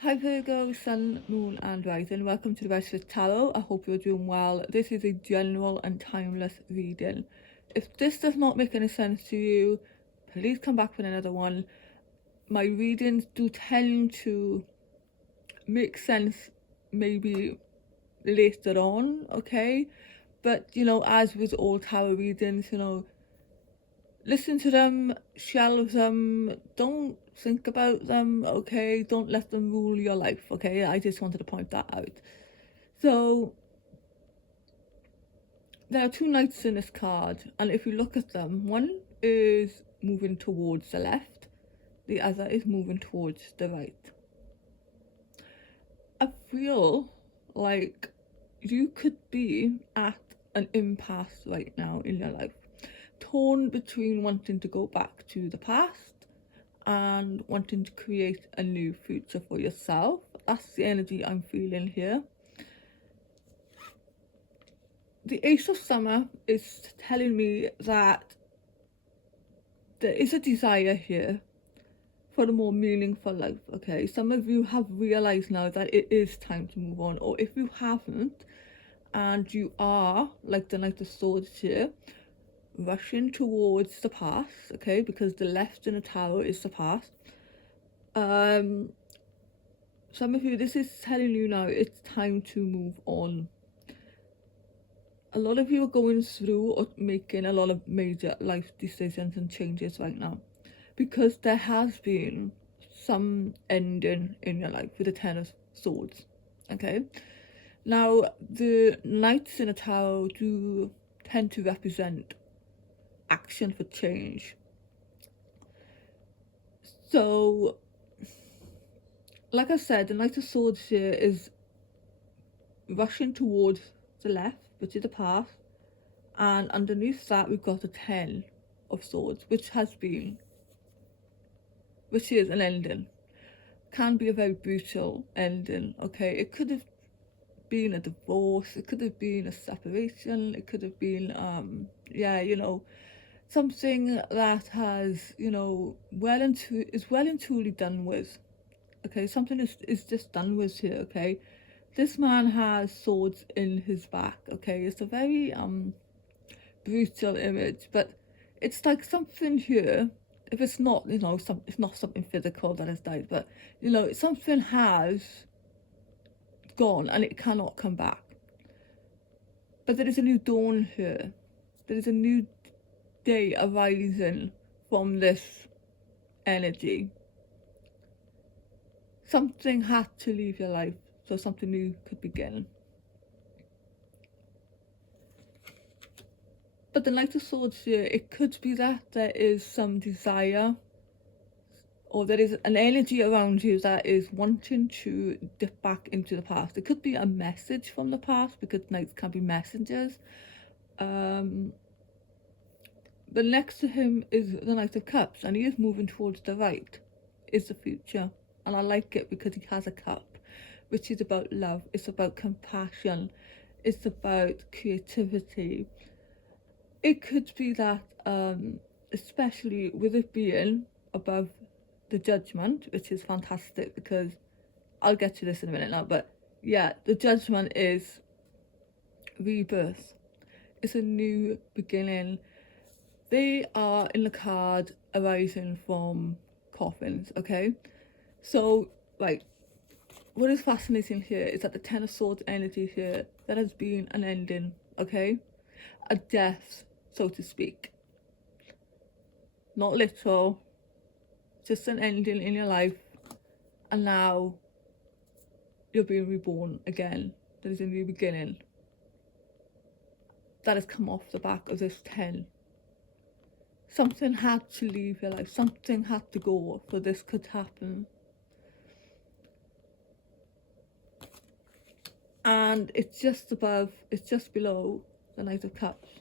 Hi Virgo, Sun, Moon and Rising. Welcome to the Restless Tarot. I hope you're doing well. This is a general and timeless reading. If this does not make any sense to you, please come back with another one. My readings do tend to make sense maybe later on, okay? But, as with all tarot readings, listen to them, shelve them, don't think about them, okay? Don't let them rule your life, okay? I just wanted to point that out. So, there are two knights in this card, and if you look at them, one is moving towards the left, the other is moving towards the right. I feel like you could be at an impasse right now in your life, torn between wanting to go back to the past and wanting to create a new future for yourself. That's the energy I'm feeling here. The Ace of Summer is telling me that there is a desire here for a more meaningful life, okay? Some of you have realized now that it is time to move on, or if you haven't and you are, like the Knight of Swords here, rushing towards the past, okay, because the left in the tower is the past. Some of you, this is telling you now it's time to move on. A lot of you are going through or making a lot of major life decisions and changes right now, because there has been some ending in your life with the Ten of Swords, okay? Now, the Knights in a Tarot do tend to represent action for change. So, like I said, the Knight of Swords here is rushing towards the left, which is the past, and underneath that we've got a 10 of Swords, which is an ending. Can be a very brutal ending, okay? It could have been a divorce, it could have been a separation, it could have been something that has, is well and truly done with. Okay, something is just done with here, okay? This man has swords in his back, okay? It's a very brutal image, but it's like something here, if it's not, it's not something physical that has died, but something has gone and it cannot come back. But there is a new dawn here. There is a new day arising from this energy. Something had to leave your life so something new could begin. But the Knight of Swords here, it could be that there is some desire, or there is an energy around you that is wanting to dip back into the past. It could be a message from the past, because knights can be messengers. But next to him is the Knight of Cups, and he is moving towards the right, is the future. And I like it because he has a cup, which is about love, it's about compassion, it's about creativity. It could be that, especially with it being above the Judgment, which is fantastic, because I'll get to this in a minute now, but yeah, the Judgment is rebirth. It's a new beginning. They are in the card arising from coffins, okay? So, like, what is fascinating here is that the Ten of Swords energy here, that has been an ending, okay? A death, so to speak. Not literal, just an ending in your life, and now you're being reborn again. There is a new beginning that has come off the back of this 10. Something had to leave your life, something had to go for this could happen. And it's just below the Knight of Cups.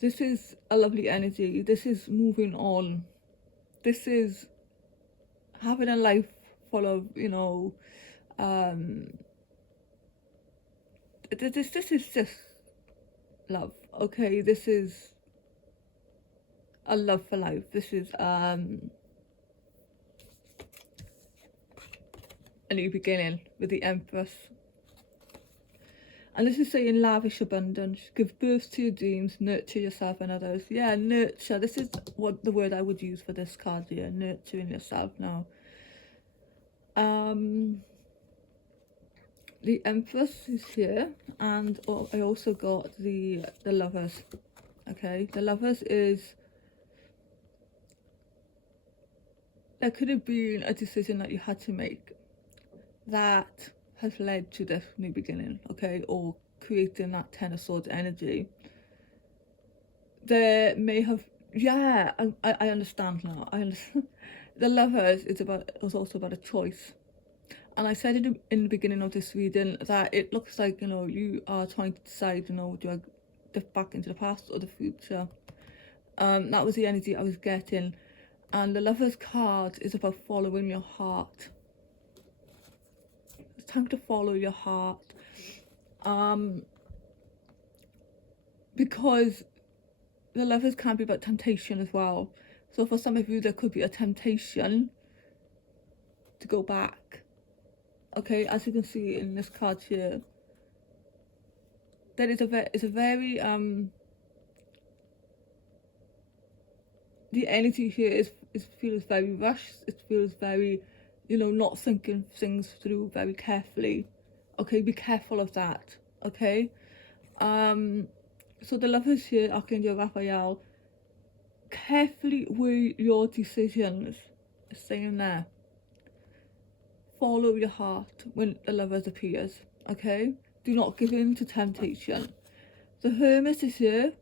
This is a lovely energy. This is moving on. This is having a life full of, this is just love, okay? This is a love for life. This is a new beginning with the Empress. And this is saying lavish abundance, give birth to your dreams, nurture yourself and others. Yeah, nurture. This is what the word I would use for this card here, nurturing yourself now. The Empress is here, and I also got the Lovers. Okay, the Lovers is, there could have been a decision that you had to make that has led to this new beginning, okay, or creating that Ten of Swords energy. There may have, yeah, I understand now. I understand. The Lovers is also about a choice. And I said it in the beginning of this reading that it looks like, you know, you are trying to decide, you know, do I dip back into the past or the future? That was the energy I was getting. And the Lovers card is about following your heart. It's time to follow your heart. Because the Lovers can be about temptation as well. So for some of you, there could be a temptation to go back. Okay, as you can see in this card here, there is a very the energy here is feels very rushed. It feels very, you know, not thinking things through very carefully. Okay, be careful of that. Okay, so the Lovers here, Archangel Raphael, carefully weigh your decisions. It's saying there. Follow your heart when the Lovers appears, okay? Do not give in to temptation. The Hermit is here,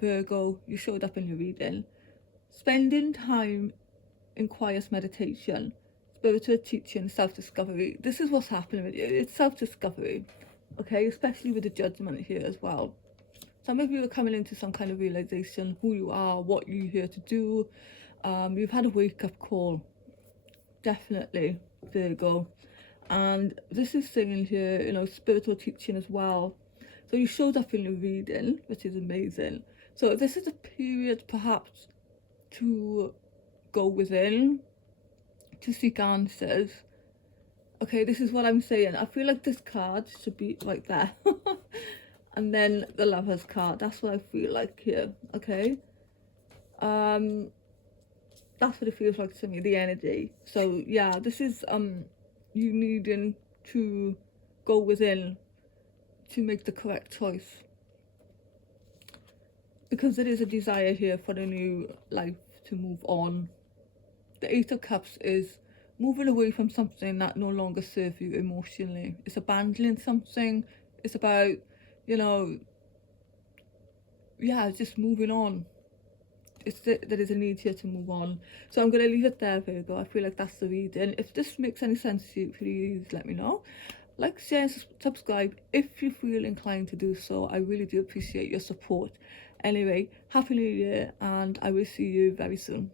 Virgo, you showed up in your reading. Spending time in quiet meditation, spiritual teaching, self-discovery. This is what's happening with you. It's self-discovery, okay? Especially with the Judgment here as well. Some of you are coming into some kind of realization, who you are, what you're here to do. You've had a wake-up call, definitely. Virgo. And this is saying here, you know, spiritual teaching as well. So you showed up in the reading, which is amazing. So this is a period perhaps to go within, to seek answers. Okay, this is what I'm saying. I feel like this card should be right there. And then the Lovers card. That's what I feel like here. Okay. That's what it feels like to me, the energy. So yeah, this is you needing to go within to make the correct choice, because there is a desire here for a new life to move on. The Eight of Cups is moving away from something that no longer serves you emotionally. It's abandoning something. It's about, you know, yeah, just moving on. There is a need here to move on. So I'm going to leave it there, Virgo. I feel like that's the reading. If this makes any sense to you, please let me know. Like, share, subscribe if you feel inclined to do so. I really do appreciate your support. Anyway, Happy New Year, and I will see you very soon.